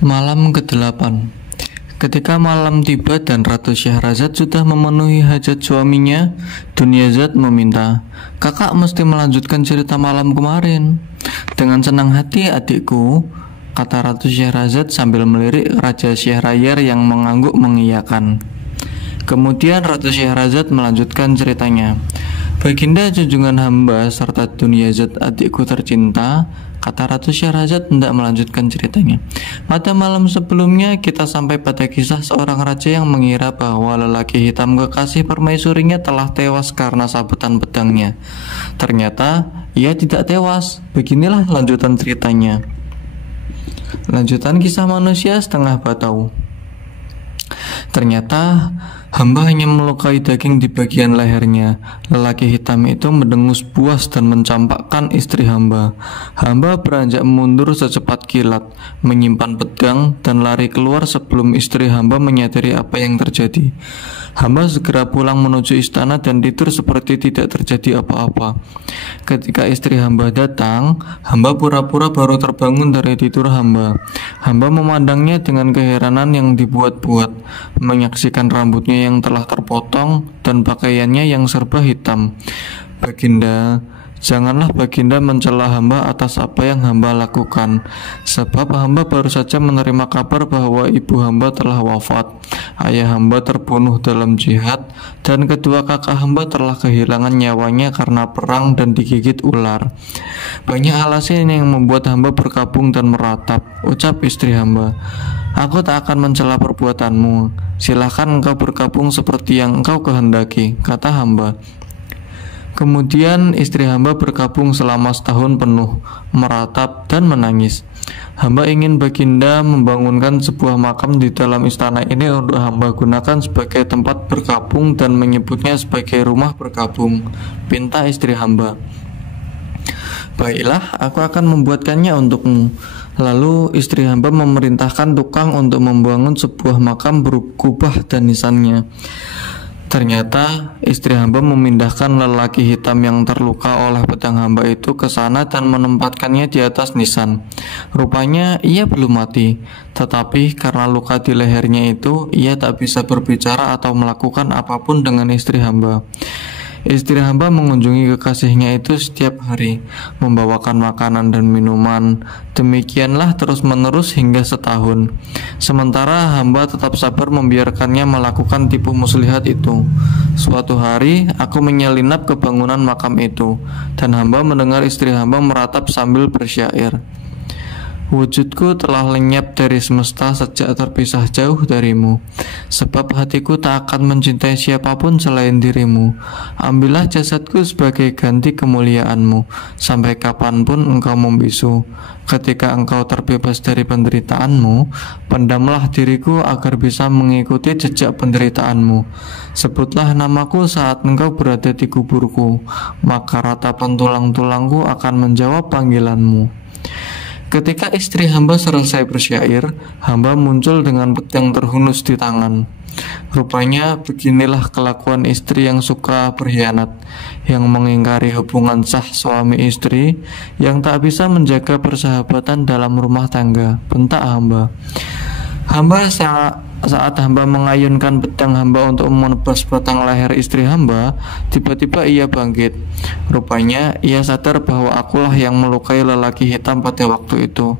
Malam ke-8. Ketika malam tiba dan Ratu Syahrazad sudah memenuhi hajat suaminya, Dunyazad meminta, "Kakak mesti melanjutkan cerita malam kemarin." "Dengan senang hati, adikku," kata Ratu Syahrazad sambil melirik Raja Syahryar yang mengangguk mengiyakan. Kemudian Ratu Syahrazad melanjutkan ceritanya. "Baginda junjungan hamba serta Dunyazad adikku tercinta," kata Ratu Syahrazad hendak melanjutkan ceritanya. "Pada malam sebelumnya kita sampai pada kisah seorang raja yang mengira bahwa lelaki hitam kekasih permaisurinya telah tewas karena sabetan pedangnya. Ternyata ia tidak tewas. Beginilah lanjutan ceritanya." Lanjutan kisah manusia setengah batau. Ternyata hamba hanya melukai daging di bagian lehernya. Lelaki hitam itu mendengus puas dan mencampakkan istri hamba. Hamba beranjak mundur secepat kilat, menyimpan pedang dan lari keluar sebelum istri hamba menyadari apa yang terjadi. Hamba segera pulang menuju istana dan tidur seperti tidak terjadi apa-apa. Ketika istri hamba datang, hamba pura-pura baru terbangun dari tidur hamba. Hamba memandangnya dengan keheranan yang dibuat-buat, menyaksikan rambutnya yang telah terpotong dan pakaiannya yang serba hitam. "Baginda, janganlah Baginda mencela hamba atas apa yang hamba lakukan, sebab hamba baru saja menerima kabar bahwa ibu hamba telah wafat, ayah hamba terbunuh dalam jihad, dan kedua kakak hamba telah kehilangan nyawanya karena perang dan digigit ular. Banyak alasan yang membuat hamba berkabung dan meratap," ucap istri hamba. "Aku tak akan mencela perbuatanmu. Silakan engkau berkabung seperti yang engkau kehendaki," kata hamba. Kemudian istri hamba berkabung selama setahun penuh, meratap dan menangis. "Hamba ingin Baginda membangunkan sebuah makam di dalam istana ini untuk hamba gunakan sebagai tempat berkabung dan menyebutnya sebagai rumah berkabung," pinta istri hamba. "Baiklah, aku akan membuatkannya untukmu." Lalu istri hamba memerintahkan tukang untuk membangun sebuah makam berkubah dan nisannya. Ternyata istri hamba memindahkan lelaki hitam yang terluka oleh pedang hamba itu ke sana dan menempatkannya di atas nisan. Rupanya ia belum mati, tetapi karena luka di lehernya itu, ia tak bisa berbicara atau melakukan apapun dengan istri hamba. Istri hamba mengunjungi kekasihnya itu setiap hari, membawakan makanan dan minuman. Demikianlah terus-menerus hingga setahun. Sementara hamba tetap sabar membiarkannya melakukan tipu muslihat itu. Suatu hari, aku menyelinap ke bangunan makam itu, dan hamba mendengar istri hamba meratap sambil bersyair. "Wujudku telah lenyap dari semesta sejak terpisah jauh darimu, sebab hatiku tak akan mencintai siapapun selain dirimu. Ambillah jasadku sebagai ganti kemuliaanmu, sampai kapanpun engkau membisu. Ketika engkau terbebas dari penderitaanmu, pendamlah diriku agar bisa mengikuti jejak penderitaanmu. Sebutlah namaku saat engkau berada di kuburku, maka ratapan tulang-tulangku akan menjawab panggilanmu." Ketika istri hamba selesai bersyair, hamba muncul dengan pedang terhunus di tangan. Rupanya beginilah kelakuan istri yang suka berkhianat, yang mengingkari hubungan sah suami istri, yang tak bisa menjaga persahabatan dalam rumah tangga, bentak hamba. Saat hamba mengayunkan pedang hamba untuk menebas batang leher istri hamba, tiba-tiba ia bangkit. Rupanya ia sadar bahwa akulah yang melukai lelaki hitam pada waktu itu.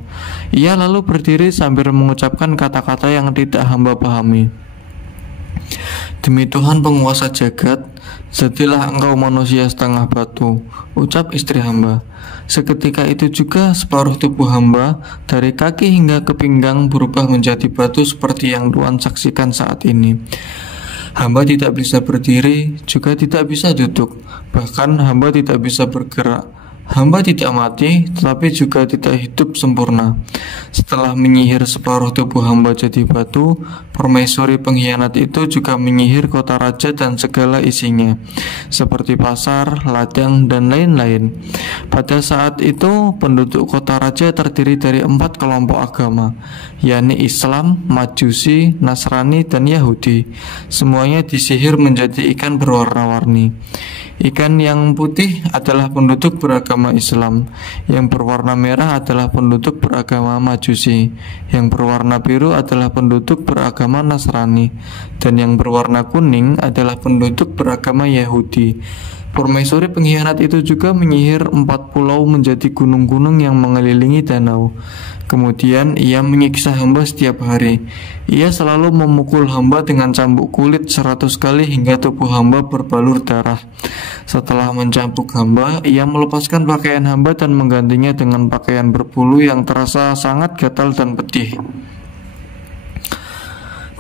Ia lalu berdiri sambil mengucapkan kata-kata yang tidak hamba pahami. "Demi Tuhan penguasa jagat, jadilah engkau manusia setengah batu," ucap istri hamba. Seketika itu juga separuh tubuh hamba, dari kaki hingga ke pinggang, berubah menjadi batu seperti yang Tuhan saksikan saat ini. Hamba tidak bisa berdiri, juga tidak bisa duduk, bahkan hamba tidak bisa bergerak. Hamba tidak mati, tetapi juga tidak hidup sempurna. Setelah menyihir separuh tubuh hamba jadi batu, permaisuri pengkhianat itu juga menyihir kota raja dan segala isinya, seperti pasar, ladang, dan lain-lain. Pada saat itu, penduduk kota raja terdiri dari 4 kelompok agama, yakni Islam, Majusi, Nasrani, dan Yahudi. Semuanya disihir menjadi ikan berwarna-warni. Ikan yang putih adalah penduduk beragama Islam, yang berwarna merah adalah penduduk beragama Majusi. Majusi, yang berwarna biru adalah penduduk beragama Nasrani, dan yang berwarna kuning adalah penduduk beragama Yahudi. Permaisuri pengkhianat itu juga menyihir 4 pulau menjadi gunung-gunung yang mengelilingi danau. Kemudian ia menyiksa hamba setiap hari. Ia selalu memukul hamba dengan cambuk kulit 100 kali hingga tubuh hamba berbalur darah. Setelah mencambuk hamba, ia melepaskan pakaian hamba dan menggantinya dengan pakaian berbulu yang terasa sangat gatal dan pedih.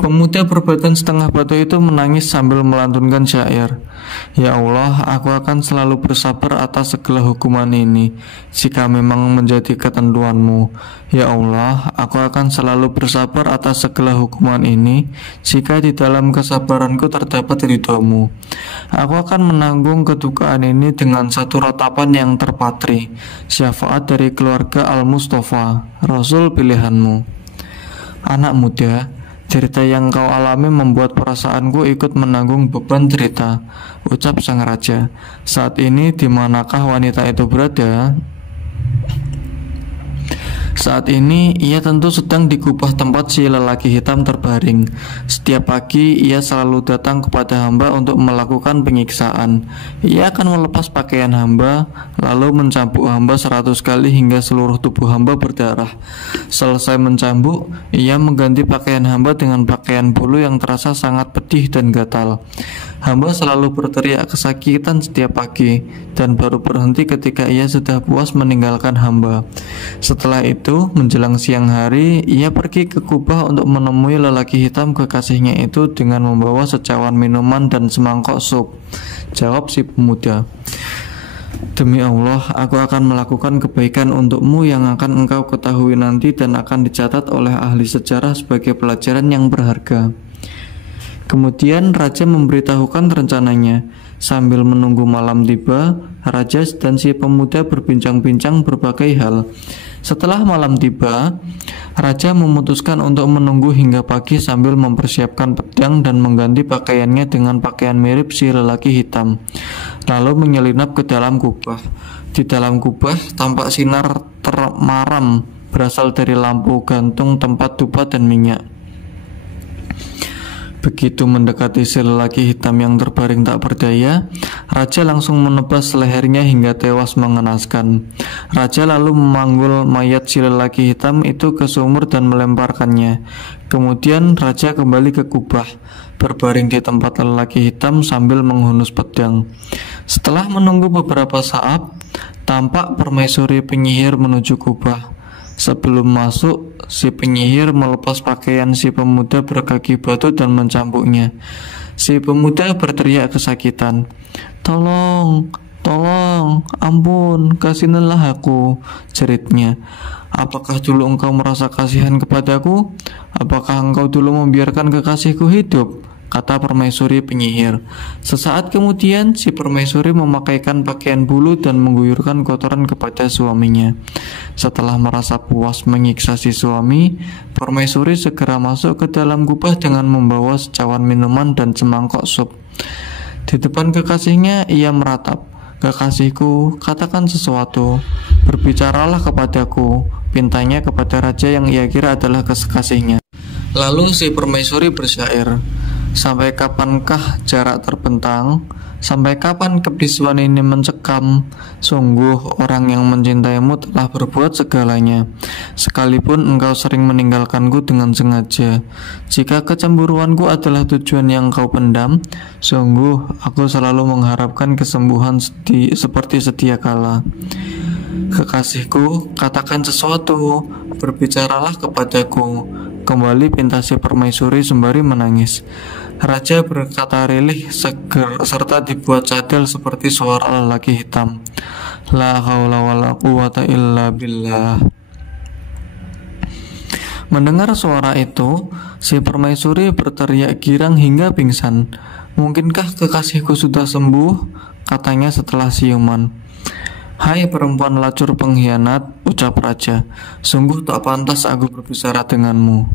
Pemuda berbadan setengah batu itu menangis sambil melantunkan syair. Ya Allah, aku akan selalu bersabar atas segala hukuman ini, jika memang menjadi ketentuanmu. Ya Allah, aku akan selalu bersabar atas segala hukuman ini, jika di dalam kesabaranku terdapat ridhomu. Aku akan menanggung kedukaan ini dengan satu ratapan yang terpatri, syafaat dari keluarga Al-Mustafa, Rasul pilihanmu. Anak muda, cerita yang kau alami membuat perasaanku ikut menanggung beban cerita, ucap sang raja. Saat ini di manakah wanita itu berada? Saat ini ia tentu sedang di kubah tempat si lelaki hitam terbaring. Setiap pagi ia selalu datang kepada hamba untuk melakukan penyiksaan. Ia akan melepas pakaian hamba, lalu mencambuk hamba 100 kali hingga seluruh tubuh hamba berdarah. Selesai mencambuk, ia mengganti pakaian hamba dengan pakaian bulu yang terasa sangat pedih dan gatal. Hamba selalu berteriak kesakitan setiap pagi, dan baru berhenti ketika ia sudah puas meninggalkan hamba. Setelah itu, menjelang siang hari, ia pergi ke kubah untuk menemui lelaki hitam kekasihnya itu dengan membawa secawan minuman dan semangkok sup. Jawab si pemuda, demi Allah, aku akan melakukan kebaikan untukmu yang akan engkau ketahui nanti dan akan dicatat oleh ahli sejarah sebagai pelajaran yang berharga. Kemudian raja memberitahukan rencananya. Sambil menunggu malam tiba, raja dan si pemuda berbincang-bincang berbagai hal. Setelah malam tiba, raja memutuskan untuk menunggu hingga pagi sambil mempersiapkan pedang dan mengganti pakaiannya dengan pakaian mirip si lelaki hitam. Lalu menyelinap ke dalam kubah. Di dalam kubah tampak sinar termaram berasal dari lampu gantung tempat dupa dan minyak. Begitu mendekati si lelaki hitam yang terbaring tak berdaya, raja langsung menebas lehernya hingga tewas mengenaskan. Raja lalu memanggul mayat si lelaki hitam itu ke sumur dan melemparkannya. Kemudian raja kembali ke kubah, berbaring di tempat lelaki hitam sambil menghunus pedang. Setelah menunggu beberapa saat, tampak permaisuri penyihir menuju kubah. Sebelum masuk, si penyihir melepas pakaian si pemuda berkaki batu dan mencambuknya. Si pemuda berteriak kesakitan, "Tolong, tolong, ampun, kasihilah aku," jeritnya. "Apakah dulu engkau merasa kasihan kepadaku? Apakah engkau dulu membiarkan kekasihku hidup?" kata permaisuri penyihir. Sesaat kemudian si permaisuri memakaikan pakaian bulu dan mengguyurkan kotoran kepada suaminya. Setelah merasa puas menyiksa si suami, permaisuri segera masuk ke dalam kubah dengan membawa secawan minuman dan semangkok sup. Di depan kekasihnya ia meratap, "Kekasihku, katakan sesuatu. Berbicaralah kepadaku," pintanya kepada raja yang ia kira adalah kekasihnya. Lalu si permaisuri bersyair, "Sampai kapankah jarak terbentang? Sampai kapan kebisuan ini mencekam? Sungguh orang yang mencintaimu telah berbuat segalanya, sekalipun engkau sering meninggalkanku dengan sengaja. Jika kecemburuanku adalah tujuan yang kau pendam, sungguh aku selalu mengharapkan kesembuhan seperti sedia kala. Kekasihku, katakan sesuatu, berbicaralah kepadaku," kembali pinta si permaisuri sembari menangis. Raja berkata rilih serta dibuat cadel seperti suara lelaki hitam, "La haula wala quwata illa billah." Mendengar suara itu, si permaisuri berteriak girang hingga pingsan. "Mungkinkah kekasihku sudah sembuh?" katanya setelah siuman. "Hai perempuan lacur pengkhianat," ucap raja, "sungguh tak pantas aku berbicara denganmu."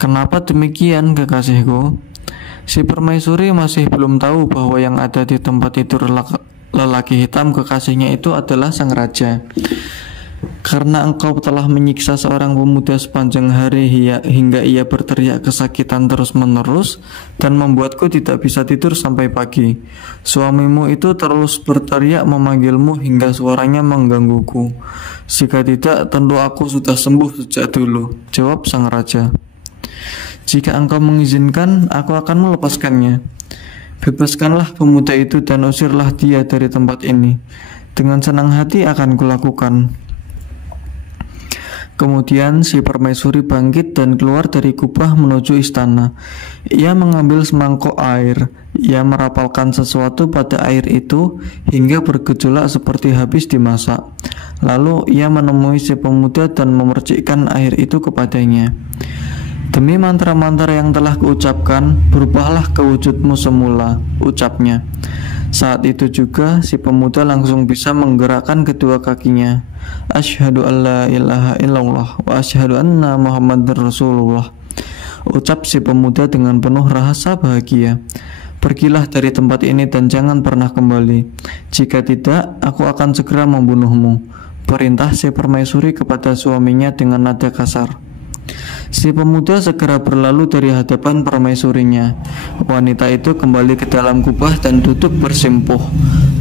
"Kenapa demikian, kekasihku?" Si permaisuri masih belum tahu bahwa yang ada di tempat tidur lelaki hitam kekasihnya itu adalah sang raja. Karena engkau telah menyiksa seorang pemuda sepanjang hari hingga ia berteriak kesakitan terus-menerus dan membuatku tidak bisa tidur sampai pagi. Suamimu itu terus berteriak memanggilmu hingga suaranya menggangguku. Jika tidak, tentu aku sudah sembuh sejak dulu, jawab sang raja. Jika engkau mengizinkan, aku akan melepaskannya. Bebaskanlah pemuda itu dan usirlah dia dari tempat ini. Dengan senang hati akan kulakukan. Kemudian si permaisuri bangkit dan keluar dari kubah menuju istana. Ia mengambil semangkok air. Ia merapalkan sesuatu pada air itu hingga bergejolak seperti habis dimasak. Lalu ia menemui si pemuda dan memercikkan air itu kepadanya. Demi mantra-mantra yang telah kuucapkan, berubahlah ke wujudmu semula, ucapnya. Saat itu juga si pemuda langsung bisa menggerakkan kedua kakinya. Asyhadu an la ilaha illallah wa asyhadu anna Muhammadar Rasulullah, ucap si pemuda dengan penuh rasa bahagia. Pergilah dari tempat ini dan jangan pernah kembali. Jika tidak, aku akan segera membunuhmu, perintah si permaisuri kepada suaminya dengan nada kasar. Si pemuda segera berlalu dari hadapan permaisurinya. Wanita itu kembali ke dalam kubah dan duduk bersimpuh.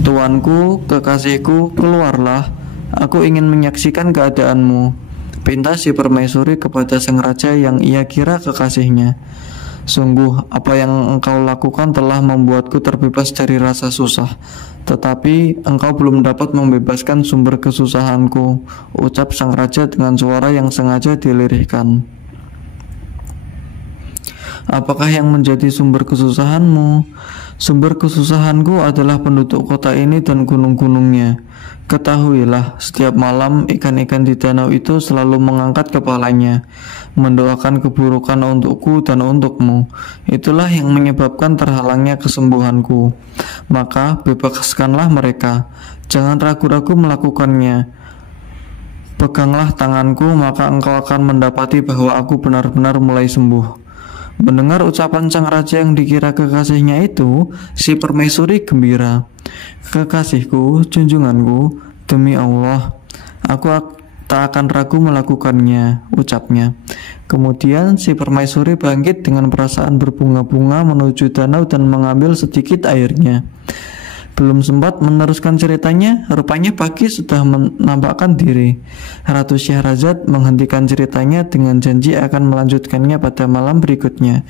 Tuanku, kekasihku, keluarlah. Aku ingin menyaksikan keadaanmu, pinta si permaisuri kepada sang raja yang ia kira kekasihnya. Sungguh, apa yang engkau lakukan telah membuatku terbebas dari rasa susah. Tetapi engkau belum dapat membebaskan sumber kesusahanku, ucap sang raja dengan suara yang sengaja dilirihkan. Apakah yang menjadi sumber kesusahanmu? Sumber kesusahanku adalah penduduk kota ini dan gunung-gunungnya. Ketahuilah, setiap malam ikan-ikan di danau itu selalu mengangkat kepalanya, mendoakan keburukan untukku dan untukmu. Itulah yang menyebabkan terhalangnya kesembuhanku. Maka bebaskanlah mereka, jangan ragu-ragu melakukannya. Peganglah tanganku, maka engkau akan mendapati bahwa aku benar-benar mulai sembuh. Mendengar ucapan sang raja yang dikira kekasihnya itu, si permaisuri gembira. Kekasihku, junjunganku, demi Allah, aku tak akan ragu melakukannya, ucapnya. Kemudian si permaisuri bangkit dengan perasaan berbunga-bunga menuju danau dan mengambil sedikit airnya. Belum sempat meneruskan ceritanya, rupanya pagi sudah menampakkan diri. Ratu Syahrazad menghentikan ceritanya dengan janji akan melanjutkannya pada malam berikutnya.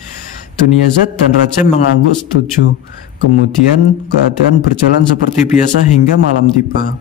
Dunyazad dan raja mengangguk setuju. Kemudian keadaan berjalan seperti biasa hingga malam tiba.